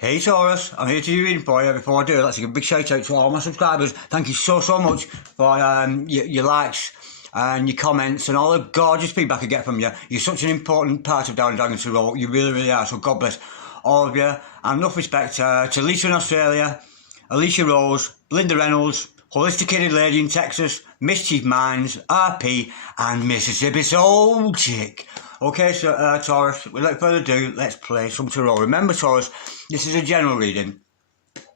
Hey Taurus, I'm here to do a reading for you. Before I do, let's give a big shout out to all my subscribers. Thank you so much for your likes and your comments and all the gorgeous feedback I get from you. You're such an important part of Down Dragon to Roll. You really are. So God bless all of you. And enough respect to Lisa in Australia, Alicia Rose, Linda Reynolds, Holistic Kitted Lady in Texas, Mischief Minds, RP, and Mississippi's old chick. Okay, so Taurus, without further ado, let's play some tarot. Remember, Taurus, this is a general reading,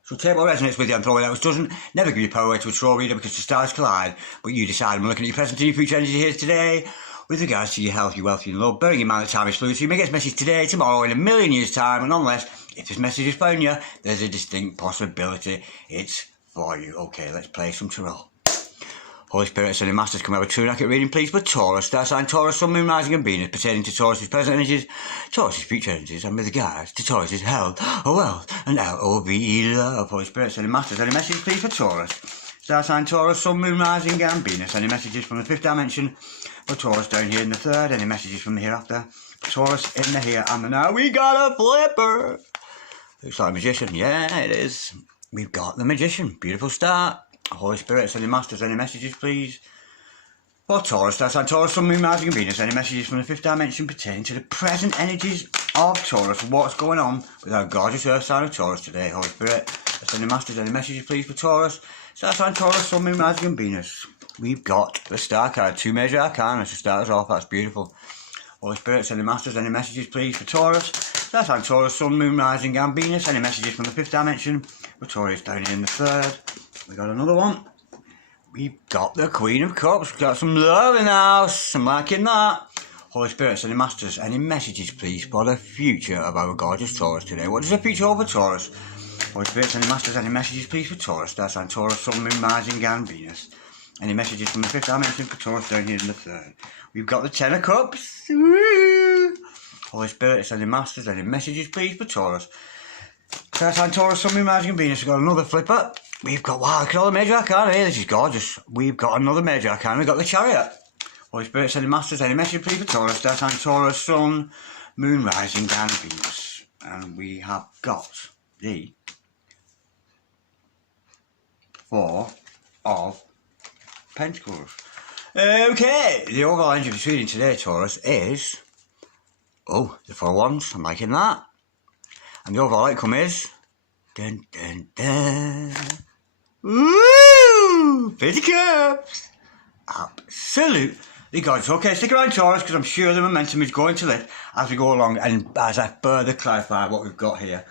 so take what resonates with you and throw it out. Which doesn't never give you power away to a tarot reader because the stars collide, but you decide. I'm looking at your present and your future energy here today with regards to your health, your wealth, your love. Bearing in mind that time is fluid, so you may get a message today, tomorrow, in a million years' time, and unless, if this message has found you, there's a distinct possibility it's for you. Okay, let's play some tarot. Holy Spirit, Son, and Masters, come have a true and accurate reading, please, for Taurus, star sign Taurus, Sun, Moon, Rising, and Venus, pertaining to Taurus's present energies, Taurus's future energies, and with regards to Taurus's health, wealth, and LOVE love. Holy Spirit, Son, and Masters, any message, please, for Taurus, star sign Taurus, Sun, Moon, Rising, and Venus, any messages from the fifth dimension for Taurus down here in the third, any messages from the hereafter, Taurus in the here and the now. We got a flipper. Looks like a magician. Yeah, it is. We've got the magician. Beautiful start. Holy Spirit, Son, and Masters, any messages, please? For Taurus, that's on Taurus, Sun, Moon, Rising, and Venus. Any messages from the fifth dimension pertaining to the present energies of Taurus? What's going on with our gorgeous earth sign of Taurus today? Holy Spirit, Son, and Masters, any messages, please, for Taurus? That's on Taurus, Sun, Moon, Rising, and Venus. We've got the Star card, two major arcana to start us off. That's beautiful. Holy Spirit, Son, and Masters, any messages, please, for Taurus? That's on Taurus, Sun, Moon, Rising, and Venus. Any messages from the fifth dimension for Taurus down here in the third? We got another one. We've got the Queen of Cups. We've got some love in the house. I'm liking that. Holy Spirit, Son, and Masters, any messages, please, for the future of our gorgeous Taurus today? What does the future hold for Taurus? Holy Spirit, Son, and Masters, any messages, please, for Taurus? That's on Taurus, Sun, Moon, Rising, and Venus. Any messages from the fifth dimension for Taurus down here in the third? We've got the Ten of Cups. Woo! Holy Spirit, Son, and Masters, any messages, please, for Taurus? That's on Taurus, Sun, Moon, Rising, and Venus. We've got another flipper. We've got, wow, look at all the major arcana here. This is gorgeous. We've got another major arcana. We've got the Chariot. Holy Spirit, Son, and Masters, any message, please, for Taurus? That's on Taurus, Sun, Moon, Rising, and Venus. And we have got the Four of Pentacles. Okay, the overall energy of the reading today, Taurus, is, oh, the Four of Wands. I'm liking that. And the overall outcome is, dun, dun, dun. Woo! Page of Cups. Absolutely gorgeous. Okay, stick around, Taurus, because I'm sure the momentum is going to lift as we go along and as I further clarify what we've got here.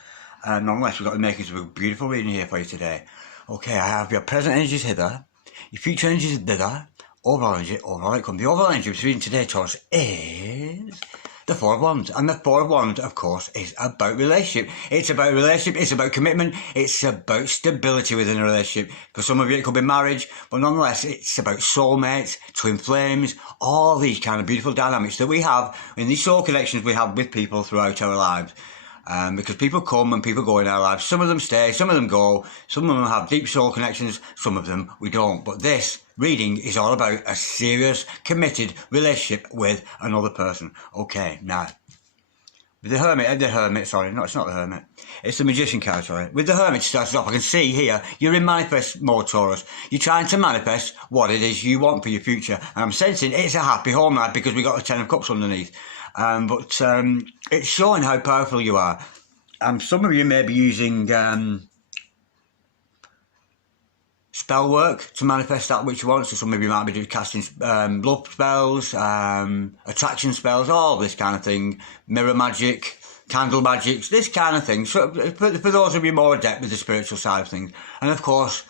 Nonetheless, we've got the makings of a beautiful reading here for you today. Okay, I have your present energies hither, your future energies thither, overall energy, overall outcome. The overall energy of this reading today, Taurus, is the Four of Wands. And the Four of Wands, of course, is about relationship. It's about relationship, it's about commitment, it's about stability within a relationship. For some of you, it could be marriage, but nonetheless, it's about soulmates, twin flames, all these kind of beautiful dynamics that we have in these soul connections we have with people throughout our lives. Because people come and people go in our lives. Some of them stay, some of them go, some of them have deep soul connections, some of them we don't. But this reading is all about a serious, committed relationship with another person. Okay, now, with the Hermit, sorry, no, it's not the Hermit. It's the Magician card, sorry. With the Hermit starts off, I can see here, you're in manifest mode, Taurus. You're trying to manifest what it is you want for your future. And I'm sensing it's a happy home life because we got the Ten of Cups underneath. But it's showing how powerful you are. Some of you may be using spell work to manifest that which you want. So some of you might be doing casting love spells, attraction spells, all this kind of thing, mirror magic, candle magics, this kind of thing. So for those of you more adept with the spiritual side of things, and of course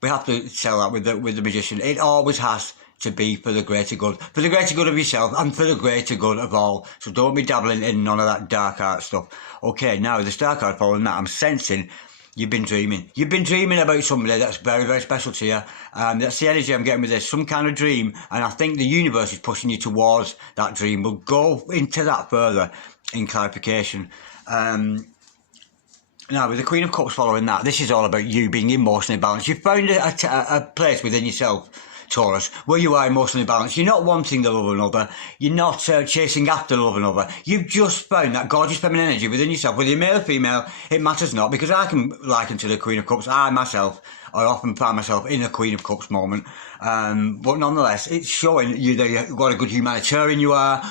we have to tell that with the Magician, it always has to be for the greater good of yourself and for the greater good of all. So don't be dabbling in none of that dark art stuff. Okay, now the Star card following that, I'm sensing you've been dreaming. You've been dreaming about somebody that's very, very special to you. That's the energy I'm getting with this, some kind of dream. And I think the universe is pushing you towards that dream. We'll go into that further in clarification. Now, with the Queen of Cups following that, this is all about you being emotionally balanced. You've found a place within yourself Taurus, where you are emotionally balanced. You're not wanting the love of another. You're not chasing after the love of another. You've just found that gorgeous feminine energy within yourself. Whether you're male or female, it matters not, because I can liken to the Queen of Cups. I myself, I often find myself in a Queen of Cups moment. But nonetheless, it's showing you that what a good humanitarian you are,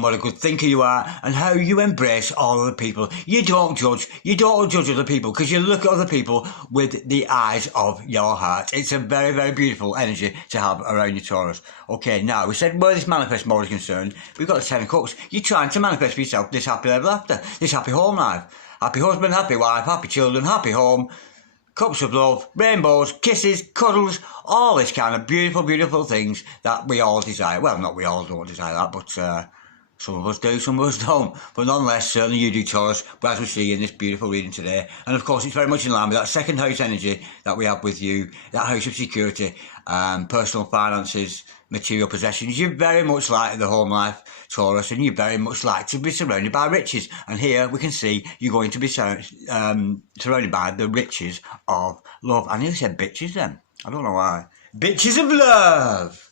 what a good thinker you are, and how you embrace all other people. You don't judge. You don't judge other people, because you look at other people with the eyes of your heart. It's a very, very beautiful energy to have around your Taurus. Okay, now, we said where this manifest mode is concerned, we've got the Ten of Cups. You're trying to manifest for yourself this happy ever after, this happy home life. Happy husband, happy wife, happy children, happy home. Cups of love, rainbows, kisses, cuddles, all this kind of beautiful, beautiful things that we all desire. Well, not we all don't desire that, but some of us do, some of us don't. But nonetheless, certainly you do, Taurus, but as we see in this beautiful reading today. And of course, it's very much in line with that second house energy that we have with you, that house of security, personal finances, material possessions. You very much like the home life, Taurus, and you very much like to be surrounded by riches. And here we can see you're going to be surrounded by the riches of love. I nearly said bitches then. I don't know why. Bitches of love.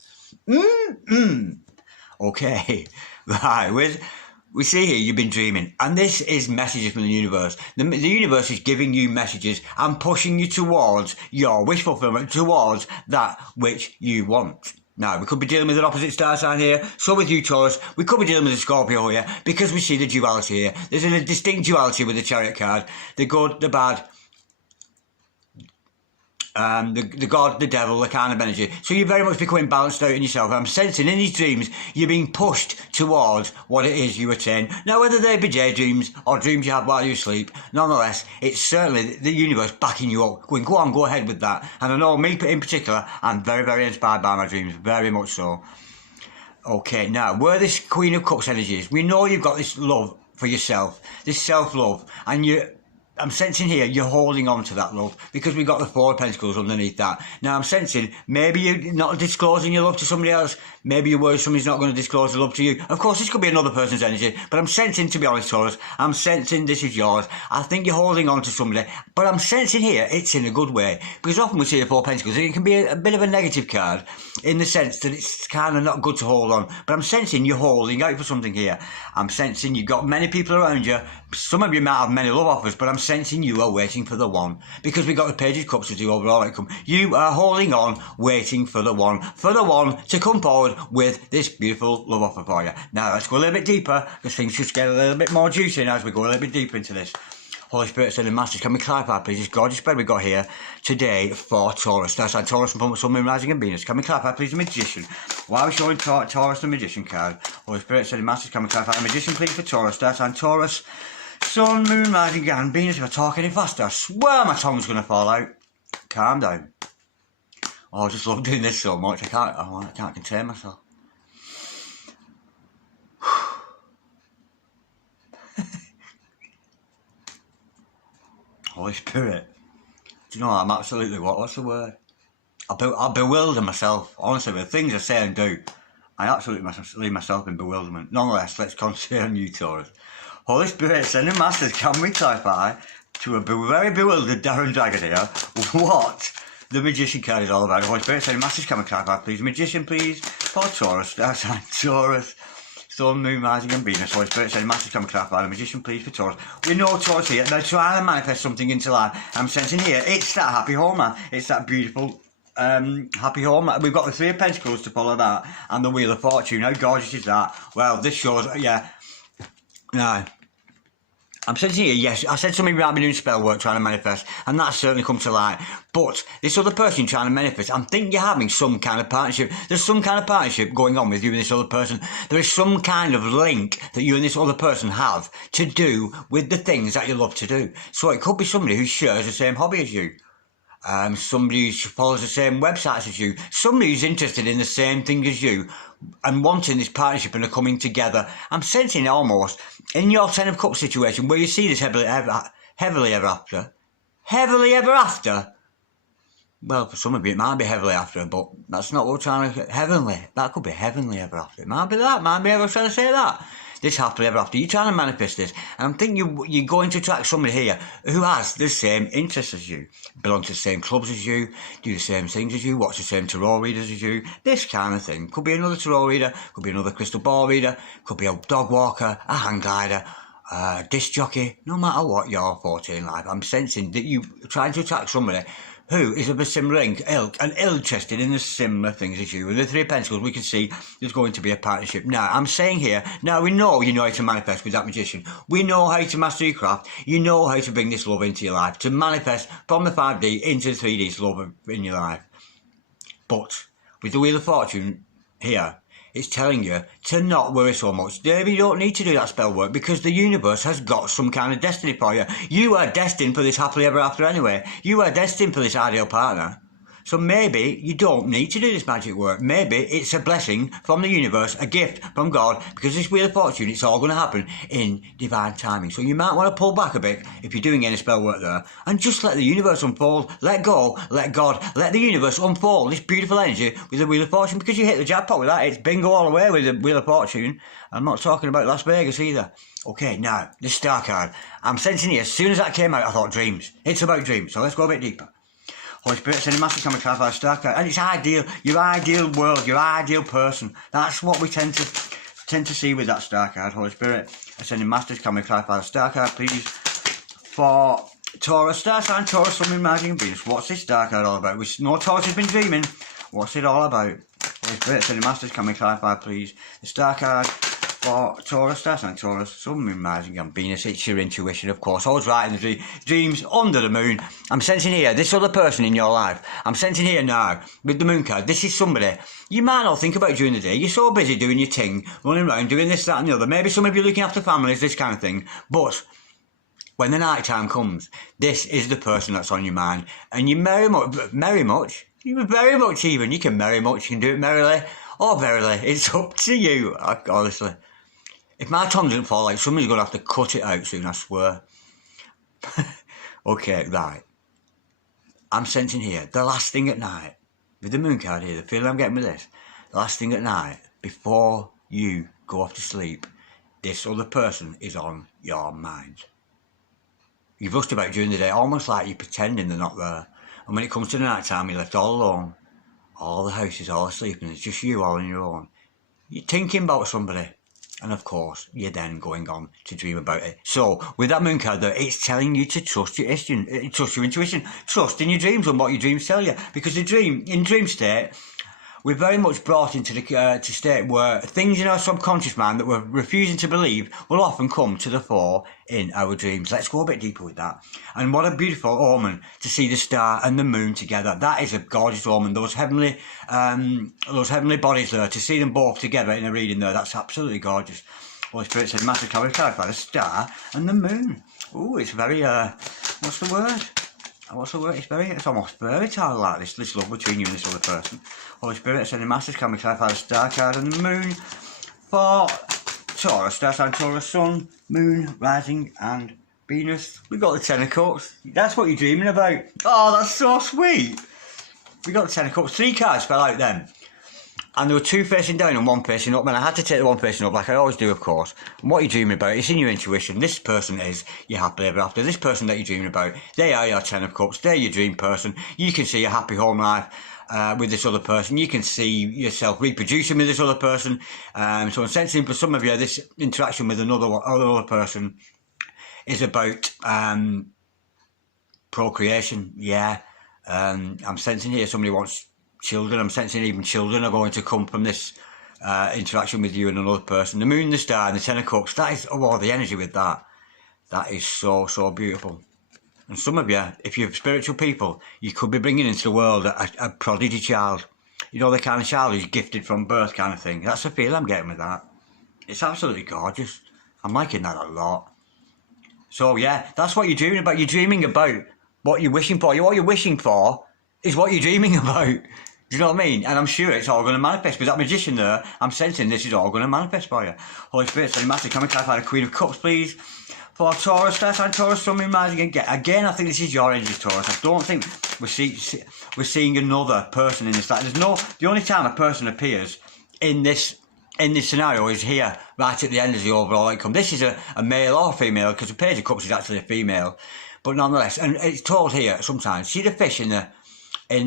Okay. Right. We see here you've been dreaming, and this is messages from the universe. The universe is giving you messages and pushing you towards your wish fulfillment, towards that which you want. Now, we could be dealing with an opposite star sign here. So with you, Taurus, we could be dealing with a Scorpio here, because we see the duality here. There's a distinct duality with the Chariot card. The good, the bad, the God, the devil, the kind of energy. So you're very much becoming balanced out in yourself. I'm sensing in these dreams you're being pushed towards what it is you attain. Now, whether they be daydreams or dreams you have while you sleep, nonetheless, it's certainly the universe backing you up, going, go on, go ahead with that. And I know me in particular, I'm very, very inspired by my dreams, very much so. Okay, now, where this Queen of Cups energy is, we know you've got this love for yourself, this self-love, and I'm sensing here you're holding on to that love, because we've got the Four of Pentacles underneath that. Now I'm sensing maybe you're not disclosing your love to somebody else. Maybe you're worried somebody's not going to disclose the love to you. Of course, this could be another person's energy, but I'm sensing, to be honest, Taurus, I'm sensing this is yours. I think you're holding on to somebody, but I'm sensing here it's in a good way, because often we see the Four of Pentacles, it can be a bit of a negative card in the sense that it's kind of not good to hold on, but I'm sensing you're holding out for something here. I'm sensing you've got many people around you. Some of you might have many love offers, but I'm sensing you are waiting for the one, because we've got the Page of Cups as the overall outcome. You are holding on, waiting for the one to come forward with this beautiful love offer for you. Now let's go a little bit deeper, because things just get a little bit more juicy now as we go a little bit deeper into this. Holy Spirit, Sending Masters, can we clarify please this gorgeous spread we've got here today for Taurus? That's our Taurus from Sun, Moon, Rising and Venus. Can we clarify please the Magician? Why are we showing Taurus the Magician card? Holy Spirit, Sending Masters, can we clarify the Magician please for Taurus? That's our Taurus, Sun, Moon, Rising and Venus. If I talk any faster, I swear my tongue's going to fall out. Calm down. Oh, I just love doing this so much. I can't contain myself. Holy Spirit. Do you know what? I'm absolutely, what's the word? I bewilder myself, honestly, with the things I say and do. I absolutely leave myself in bewilderment. Nonetheless, let's concern you, Taurus. Holy Spirit, Sending Masters, can we clarify to a very bewildered Darren Dragon here what the Magician card is all about? Holy Spirit, Sending Masters, can we clarify please? Magician, please, for Taurus. That's Taurus, Sun, Moon, Rising and Venus. Holy Spirit, Sending Masters, can we clarify the Magician, please, for Taurus? We know Taurus here, they're trying to manifest something into life. I'm sensing here, it's that happy home, man. It's that beautiful happy home. We've got the Three of Pentacles to follow that, and the Wheel of Fortune. How gorgeous is that? Well, this shows, yeah. No. I'm sensing here, yes, I said somebody might be doing spell work trying to manifest, and that's certainly come to light. But this other person trying to manifest, I think you're having some kind of partnership. There's some kind of partnership going on with you and this other person. There is some kind of link that you and this other person have to do with the things that you love to do. So it could be somebody who shares the same hobby as you. Somebody who follows the same websites as you, somebody who's interested in the same thing as you and wanting this partnership and are coming together. I'm sensing almost in your Ten of Cups situation where you see this heavily ever after. Well, for some of you it might be heavily after, but that's not what we're trying to... Heavenly. That could be heavenly ever after. It might be that. Might be ever trying to say that. this happily ever after. You're trying to manifest this. And I'm thinking you're going to attract somebody here who has the same interests as you, belong to the same clubs as you, do the same things as you, watch the same tarot readers as you, this kind of thing. Could be another tarot reader, could be another crystal ball reader, could be a dog walker, a hang glider, a disc jockey. No matter what your forte in life, I'm sensing that you're trying to attract somebody who is of a similar ilk and interested in the similar things as you. With the Three of Pentacles, we can see there's going to be a partnership. Now, I'm saying here, now we know you know how to manifest with that magician. We know how to master your craft. You know how to bring this love into your life, to manifest from the 5D into the 3D's love in your life. But with the Wheel of Fortune here, it's telling you to not worry so much. Maybe you don't need to do that spell work because the universe has got some kind of destiny for you. You are destined for this happily ever after anyway. You are destined for this ideal partner. So maybe you don't need to do this magic work. Maybe it's a blessing from the universe, a gift from God, because this Wheel of Fortune, it's all going to happen in divine timing. So you might want to pull back a bit if you're doing any spell work there and just let the universe unfold. Let go, let God, let the universe unfold this beautiful energy with the Wheel of Fortune, because you hit the jackpot with that. It's bingo all the way with the Wheel of Fortune. I'm not talking about Las Vegas either. Okay, now, the Star card. I'm sensing here, as soon as that came out, I thought dreams. It's about dreams, so let's go a bit deeper. Holy Spirit, sending massive coming clarify Star card, and it's ideal, your ideal world, your ideal person. That's what we tend to see with that Star card. Holy Spirit, sending masters coming clarify the Star card, please, for Taurus, Star sign, Taurus, Sun, Moon, Rising, and Venus. What's this Star card all about? We know Taurus has been dreaming. What's it all about? Holy Spirit, sending masters coming clarify, please, the Star card for Taurus, Star sign, Taurus, Sun, Moon, Rising, and Venus. It's your intuition, of course. Always right in the dreams under the moon. I'm sensing here, this other person in your life. I'm sensing here now, with the moon card, this is somebody you might not think about during the day. You're so busy doing your thing, running around, doing this, that, and the other. Maybe some of you looking after families, this kind of thing. But when the night time comes, this is the person that's on your mind. And you very much, even. You can marry much, you can do it merrily or verily. It's up to you, honestly. If my tongue doesn't fall out, somebody's going to have to cut it out soon, I swear. Okay, right. I'm sensing here, the last thing at night, with the moon card here, the feeling I'm getting with this, the last thing at night, before you go off to sleep, this other person is on your mind. You've rushed about during the day, almost like you're pretending they're not there. And when it comes to the night time, you're left all alone. All the house is all asleep and it's just you all on your own. You're thinking about somebody. And of course, you're then going on to dream about it. So, with that moon card there, it's telling you to trust your intuition, trust in your dreams and what your dreams tell you. Because in dream state, we're very much brought into the state where things in our subconscious mind that we're refusing to believe will often come to the fore in our dreams. Let's go a bit deeper with that. And what a beautiful omen to see the star and the moon together. That is a gorgeous omen. Those heavenly bodies there, to see them both together in a reading there, that's absolutely gorgeous. Holy Spirit said, Master, can we clarify the star and the moon? Oh, it's very, what's the word? It's almost fairy tale like this love between you and this other person. Holy Spirit, sending masters, can we clarify the Star card and the moon for Taurus, Star sign, Taurus, Sun, Moon, Rising, and Venus. We've got the Ten of Cups. That's what you're dreaming about. Oh, that's so sweet. We got the Ten of Cups. 3 cards fell out then. And there were 2 facing down and 1 facing up, and I had to take the 1 facing up, like I always do, of course. And what you're dreaming about, it's in your intuition. This person is your happily ever after. This person that you're dreaming about, they are your 10 of Cups. They're your dream person. You can see a happy home life with this other person. You can see yourself reproducing with this other person. So I'm sensing for some of you, this interaction with another person is about procreation. Yeah. I'm sensing here somebody wants children. I'm sensing even children are going to come from this interaction with you and another person. The moon, the star, and the 10 of cups. That is, oh, the energy with that. That is so, so beautiful. And some of you, if you're spiritual people, you could be bringing into the world a prodigy child. You know, the kind of child who's gifted from birth kind of thing. That's the feel I'm getting with that. It's absolutely gorgeous. I'm liking that a lot. So, yeah, that's what you're dreaming about. You're dreaming about what you're wishing for. What you're wishing for is what you're dreaming about. Do you know what I mean? And I'm sure it's all going to manifest. With that magician there, I'm sensing this is all going to manifest for you. Holy Spirit, so Master, can we clarify the Queen of Cups, please? For Taurus, Star sign, Taurus, Sun, Moon, Rising. Again, I think this is your energy, Taurus. I don't think we're seeing another person in this. The only time a person appears in this in this scenario is here, right at the end as the overall outcome. This is a male or female, because the Page of Cups is actually a female. But nonetheless, and it's told here sometimes, see the fish in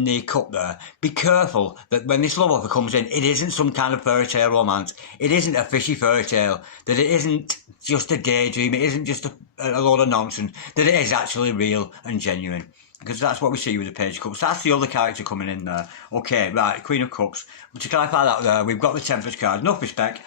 the cup there, be careful that when this love offer comes in, it isn't some kind of fairy tale romance. It isn't a fishy fairy tale. That it isn't just a daydream. It isn't just a load of nonsense. That it is actually real and genuine. Because that's what we see with the Page of Cups. That's the other character coming in there. Okay, right, Queen of Cups. To clarify that there, we've got the Temperance card. Enough respect.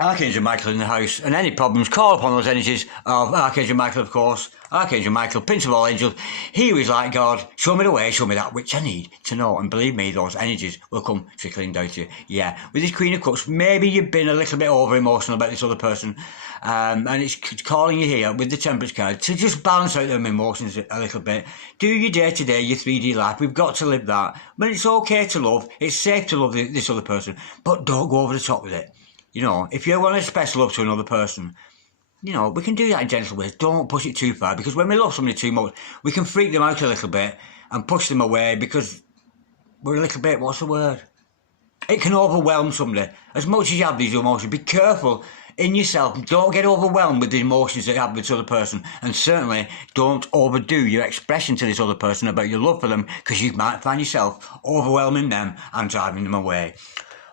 Archangel Michael in the house, and any problems, call upon those energies of Archangel Michael, of course. Archangel Michael, Prince of all angels, he who is like God, show me the way, show me that which I need to know, and believe me, those energies will come trickling down to you. Yeah, with this Queen of Cups, maybe you've been a little bit over emotional about this other person, and it's calling you here with the Temperance card to just balance out them emotions a little bit. Do your day-to-day, your 3D life. We've got to live that. But it's okay to love, it's safe to love this other person, but don't go over the top with it. You know, if you want to express love to another person, you know, we can do that in gentle ways. Don't push it too far, because when we love somebody too much, we can freak them out a little bit and push them away because we're a little bit, what's the word? It can overwhelm somebody. As much as you have these emotions, be careful in yourself. Don't get overwhelmed with the emotions that you have with this other person. And certainly don't overdo your expression to this other person about your love for them, because you might find yourself overwhelming them and driving them away.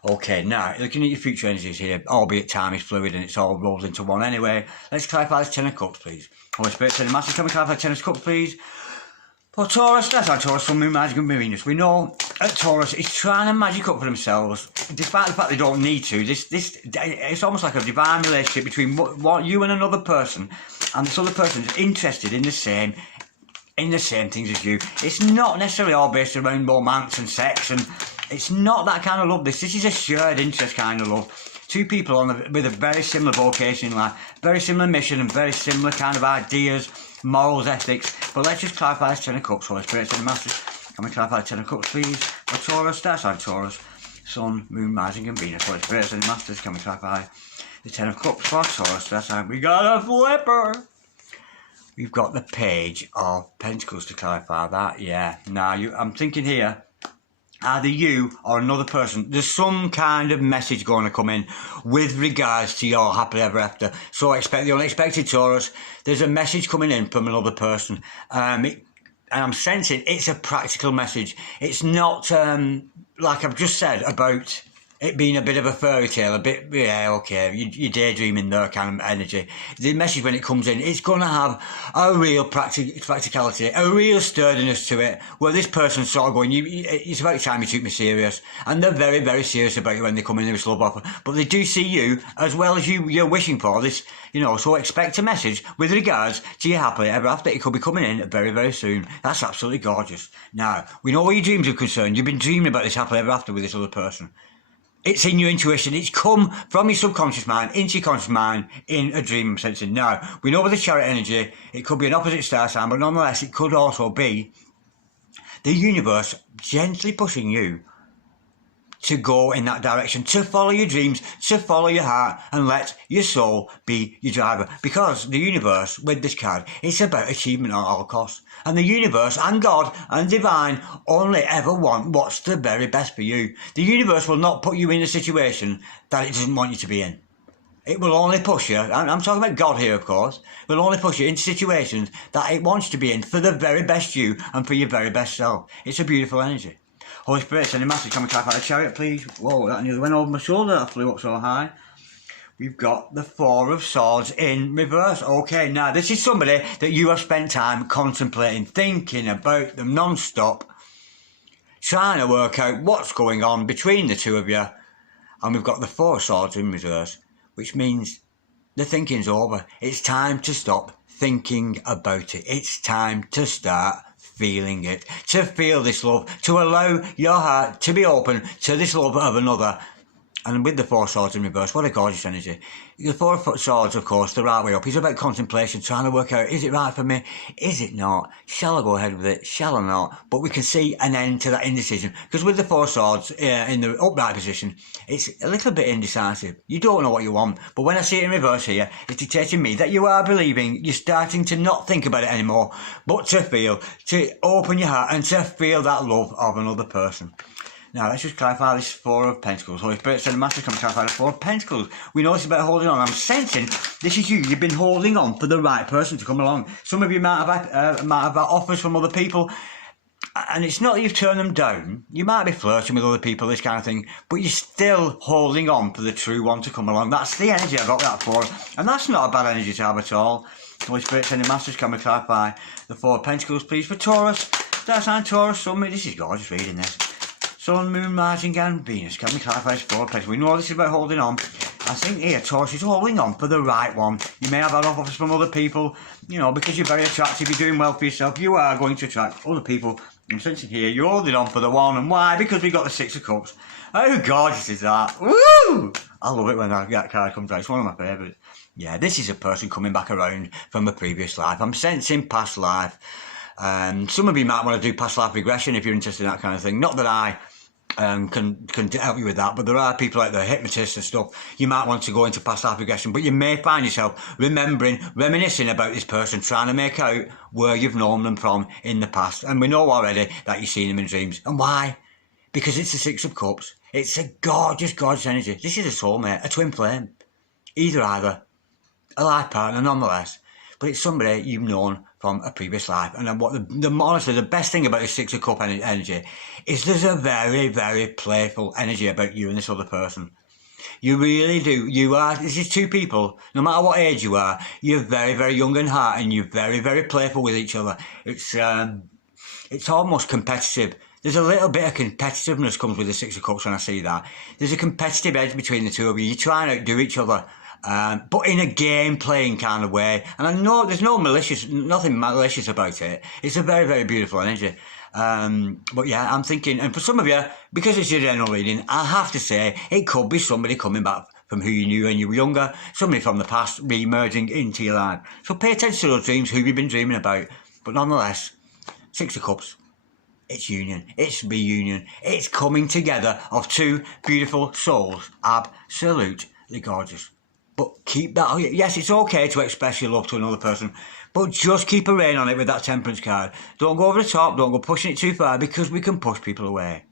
Okay, now, looking at your future energies here, albeit time is fluid and it's all rolled into one anyway, let's clarify this Ten of Cups, please. Holy Spirit, Ten of Masters, can we clarify Ten of Cups, please? For Taurus, that's our Taurus, Sun, Moon, Magic and Venus. We know that Taurus is trying to magic up for themselves, despite the fact they don't need to. It's almost like a divine relationship between what you and another person, and this other person is interested in the same things as you. It's not necessarily all based around romance and sex, and it's not that kind of love. This is a shared interest kind of love. Two people with a very similar vocation in life, very similar mission, and very similar kind of ideas, morals, ethics. But let's just clarify this Ten of Cups, Holy Spirit, Ten of Masters. Can we clarify the Ten of Cups, please? For Taurus, that's on Taurus. Sun, Moon, Rising and Venus. Holy Spirit, Ten of Masters. Can we clarify the Ten of Cups for Taurus? That's on. We got a flipper. We've got the Page of Pentacles to clarify that. Yeah. Now, I'm thinking here, either you or another person, there's some kind of message going to come in with regards to your happily ever after. So expect the unexpected, Taurus. There's a message coming in from another person. And I'm sensing it's a practical message. It's not, like I've just said, about it being a bit of a fairy tale, a bit, yeah, okay, you're daydreaming there kind of energy. The message when it comes in, it's going to have a real practicality, a real sturdiness to it, where this person's sort of going, it's about time you took me serious. And they're very, very serious about you when they come in with love offer. But they do see you as well as you're wishing for this, you know, so expect a message with regards to your happily ever after. It could be coming in very, very soon. That's absolutely gorgeous. Now, we know where your dreams are concerned. You've been dreaming about this happily ever after with this other person. It's in your intuition. It's come from your subconscious mind into your conscious mind in a dream sensing. Now, we know with the Chariot energy, it could be an opposite star sign, but nonetheless, it could also be the universe gently pushing you to go in that direction, to follow your dreams, to follow your heart, and let your soul be your driver. Because the universe, with this card, it's about achievement at all costs. And the universe and God and divine only ever want what's the very best for you. The universe will not put you in a situation that it doesn't want you to be in. It will only push you, and I'm talking about God here, of course, it will only push you into situations that it wants to be in for the very best you and for your very best self. It's a beautiful energy. Holy Spirit, send a message. Can we clarify the Chariot, please? Whoa, that nearly went over my shoulder. That flew up so high. We've got the Four of Swords in reverse. Okay, now this is somebody that you have spent time contemplating, thinking about them non-stop, trying to work out what's going on between the two of you. And we've got the Four of Swords in reverse, which means the thinking's over. It's time to stop thinking about it. It's time to start feeling it, to feel this love, to allow your heart to be open to this love of another. And with the Four of Swords in reverse, what a gorgeous energy. The Four of Swords, of course, the right way up. It's about contemplation, trying to work out, is it right for me? Is it not? Shall I go ahead with it? Shall I not? But we can see an end to that indecision. Because with the Four of Swords in the upright position, it's a little bit indecisive. You don't know what you want. But when I see it in reverse here, it's dictating me that you are believing, you're starting to not think about it anymore, but to feel, to open your heart and to feel that love of another person. Now, let's just clarify this Four of Pentacles. Holy Spirit, send a message, come and clarify the Four of Pentacles. We know it's about holding on. I'm sensing this is you. You've been holding on for the right person to come along. Some of you might have had offers from other people, and it's not that you've turned them down. You might be flirting with other people, this kind of thing, but you're still holding on for the true one to come along. That's the energy I got that for, and that's not a bad energy to have at all. Holy Spirit, send a message, come and clarify the Four of Pentacles, please, for Taurus. Star sign Taurus, Sun, this is gorgeous reading this. Sun, Moon, Mars and Venus. Can we clarify this Four of Pentacles? We know this is about holding on. I think here Taurus is holding on for the right one. You may have had offers from other people, you know, because you're very attractive, you're doing well for yourself, you are going to attract other people. I'm sensing here, you're holding on for the one. And why? Because we got the Six of Cups. How gorgeous is that? Woo! I love it when that card comes out. It's one of my favourites. Yeah, this is a person coming back around from a previous life. I'm sensing past life. Some of you might want to do past life regression if you're interested in that kind of thing. Not that I can help you with that, but there are people like the hypnotists and stuff. You might want to go into past life regression, but you may find yourself reminiscing about this person, trying to make out where you've known them from in the past. And we know already that you've seen them in dreams. And why? Because it's the Six of Cups. It's a gorgeous, gorgeous energy. This is a soulmate, a twin flame. Either. A life partner, nonetheless. But it's somebody you've known from a previous life. And then honestly, the best thing about this Six of Cup energy is there's a very, very playful energy about you and this other person. You really do. This is two people, no matter what age you are, you're very, very young in heart and you're very, very playful with each other. It's almost competitive. There's a little bit of competitiveness comes with the Six of Cups when I see that. There's a competitive edge between the two of you. You're trying to outdo each other. But in a game-playing kind of way. And I know there's nothing malicious about it. It's a very, very beautiful energy. But yeah, I'm thinking, and for some of you, because it's your general reading, I have to say, it could be somebody coming back from who you knew when you were younger, somebody from the past re-emerging into your life. So pay attention to those dreams, who you've been dreaming about. But nonetheless, Six of Cups. It's union. It's reunion. It's coming together of two beautiful souls. Absolutely gorgeous. But keep that. Yes, it's okay to express your love to another person, but just keep a rein on it with that Temperance card. Don't go over the top. Don't go pushing it too far, because we can push people away.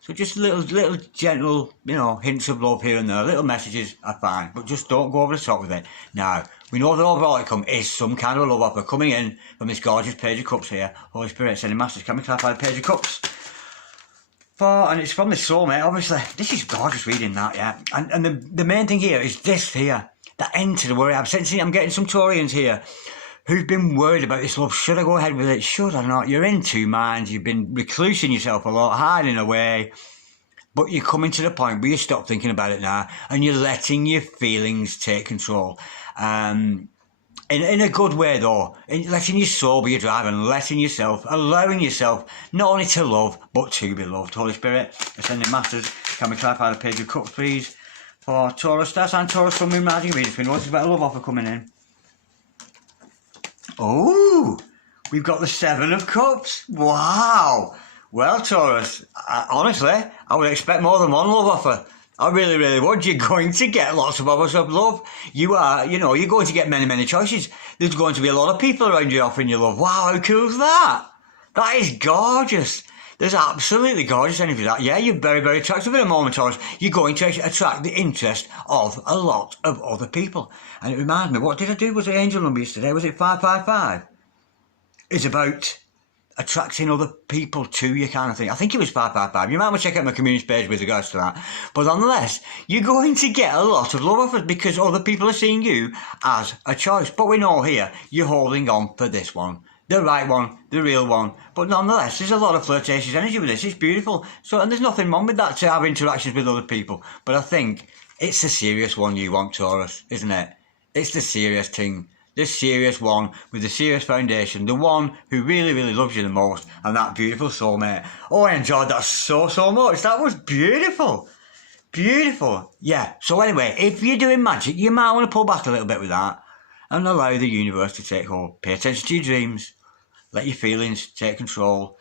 So just little gentle, hints of love here and there. Little messages are fine, but just don't go over the top with it. Now, we know the overall outcome is some kind of a love offer coming in from this gorgeous Page of Cups here. Holy Spirit, sending masters. Can we clarify the Page of Cups? And it's from the soulmate, obviously. This is gorgeous reading that, yeah. And the main thing here is this here. The end to the worry. I'm getting some Taurians here who've been worried about this love. Should I go ahead with it? Should I not? You're in two minds. You've been reclusing yourself a lot, hiding away. But you're coming to the point where you stop thinking about it now and you're letting your feelings take control. In a good way, though, letting your soul be your driver and allowing yourself not only to love, but to be loved. Holy Spirit, ascending masters, can we clarify the Page of Cups, please? For Taurus, Star sign Taurus, Sun, Moon, Rising, Venus. We know this is about a love offer coming in. Oh, we've got the Seven of Cups. Wow. Well, Taurus, honestly, I would expect more than one love offer. I really, really would. You're going to get lots of offers of love. You're going to get many, many choices. There's going to be a lot of people around you offering you love. Wow, how cool is that? That is gorgeous. There's absolutely gorgeous energy for that. Yeah, you're very, very attractive at a moment, Taurus. You're going to attract the interest of a lot of other people. And it reminds me, what did I do? Was it angel number yesterday? Was it 555? It's about attracting other people to you kind of thing. I think it was 555. You might want to check out my community page with regards to that. But nonetheless, you're going to get a lot of love offers because other people are seeing you as a choice. But we know here, you're holding on for this one. The right one, the real one. But nonetheless, there's a lot of flirtatious energy with this. It's beautiful. And there's nothing wrong with that, to have interactions with other people. But I think it's the serious one you want, Taurus, isn't it? It's the serious thing. The serious one with the serious foundation, the one who really, really loves you the most, and that beautiful soulmate. Oh, I enjoyed that so much. That was beautiful. Beautiful. Yeah. So anyway, if you're doing magic, you might want to pull back a little bit with that and allow the universe to take hold. Pay attention to your dreams. Let your feelings take control.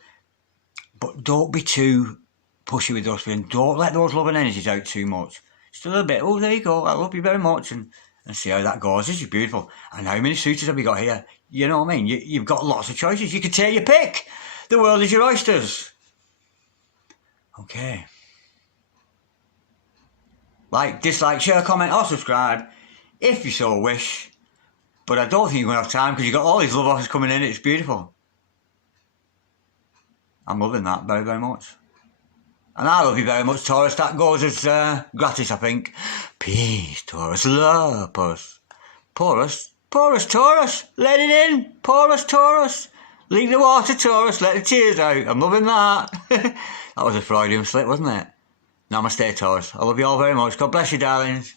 But don't be too pushy with those feelings. Don't let those love and energies out too much. Just a little bit. Oh, there you go. I love you very much. And see how that goes. This is beautiful. And how many suitors have we got here? You know what I mean? You've got lots of choices. You can take your pick. The world is your oysters. Okay. Like, dislike, share, comment or subscribe if you so wish. But I don't think you're going to have time because you've got all these love offers coming in. It's beautiful. I'm loving that very, very much. And I love you very much, Taurus. That goes as gratis, I think. Peace, Taurus. Love, Taurus. Taurus. Let it in. Taurus. Leak the water, Taurus. Let the tears out. I'm loving that. That was a Freudian slip, wasn't it? Namaste, Taurus. I love you all very much. God bless you, darlings.